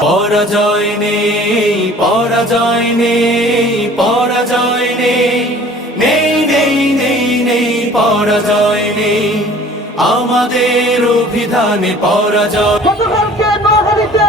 পরাজয় নেই পরাজয় নেই পরাজয় নেই। নেই নেই নেই নেই, পরাজয় নেই। আমাদের অভিধানে পরাজয় গতকালকে নোয়াখালীতে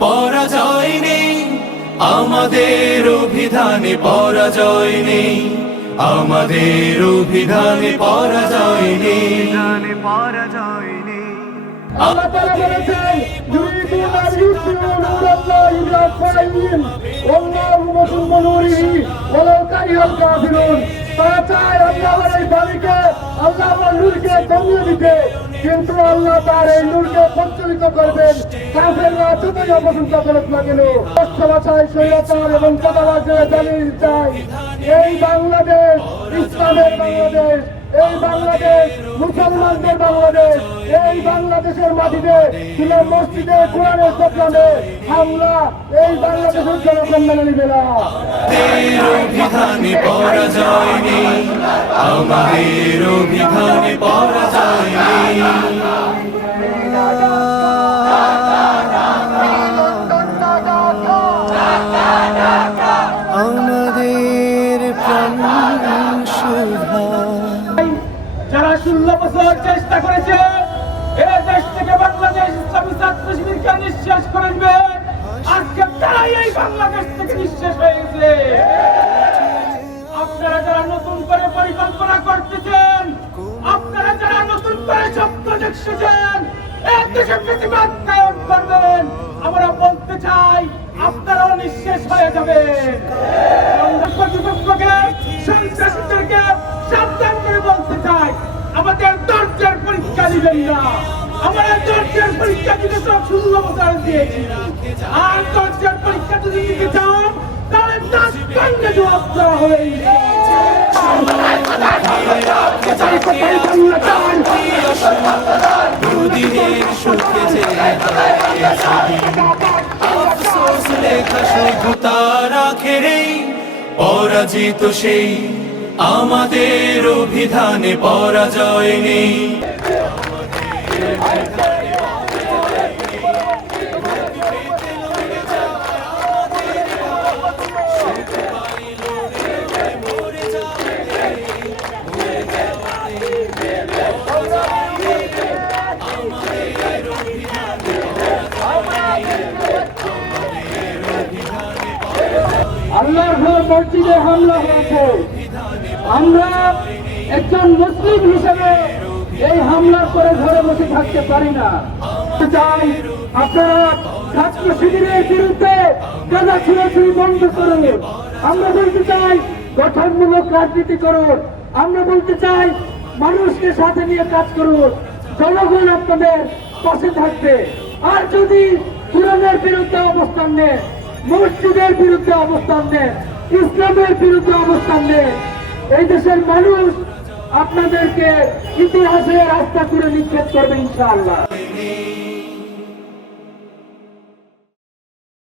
পরাজয় নেই আমাদের অভিধানে পরাজয় নেই আমাদের অভিধানে পরাজয় নেই। আল্লাহ তারা চায় আল্লাহর এই নূরকে কমিয়ে দিতে। কিন্তু আল্লাহ তার এই নূরকে প্রচলিত করবেন। কাফেররা যতই অপছন্দ করুক না কেন চাই স্বৈরাচার এবং কথাবার্তা জানিয়ে চাই এই বাংলাদেশ, ইসলামের বাংলাদেশ, এই বাংলাদেশ, মুসলমানদের বাংলাদেশ, এই বাংলাদেশের মাটিতে ছিল মসজিদে কোরআনের স্বপ্নে হামলা, এই বাংলাদেশের জনগণ মেনে নিবে না। আমাদের অভিধানে যারা ষোলো বছর চেষ্টা করেছে এই দেশ থেকে বাংলাদেশ ইসলামী ছাত্র শিবিরকে নিঃশ্বাস করে আজকে তারাই এই বাংলাদেশ থেকে নিঃশ্বাস হয়ে গেছে। আপনারা যারা নতুন করে পরিকল্পনা করতেছেন, আপনারা যারা নতুন করে স্বপ্ন করবেন। আমরা বলতে চাই, আপনারাও নিঃশেষ হয়ে যাবেন। আমাদের ধৈর্যের পরীক্ষা দিবেন না। আমরা ধৈর্যের পরীক্ষা দিতে তো ষোলো বছর দিয়েছি। আর ধৈর্যের পরীক্ষা যদি দিতে চান তাহলে দশ কন্যা জবাব দেওয়া হয়ে সেই আমাদের অভিধানে পরাজয় নেই। আল্লাহর মসজিদে হামলা হয়েছে। আমরা একজন মুসলিম হিসেবে এই হামলা করে ঘরে বসে থাকতে পারি না। চাই আপনারা ছাত্র শিবিরের বিরুদ্ধে গাঁজা ছুড়াছুড়ি বন্ধ করুন। আমরা বলতে চাই গঠনমূলক রাজনীতি করুন। আমরা বলতে চাই মানুষকে সাথে নিয়ে কাজ করুন। জনগণ আপনাদের পাশে থাকবে। আর যদি কোরআনের বিরুদ্ধে অবস্থান নেন, মসজিদের বিরুদ্ধে অবস্থান নেন, ইসলামের বিরুদ্ধে অবস্থান নেন এই দেশের মানুষ আপনাদেরকে ইতিহাসে রাস্তা করে নিক্ষেপ করবে ইনশাআল্লাহ।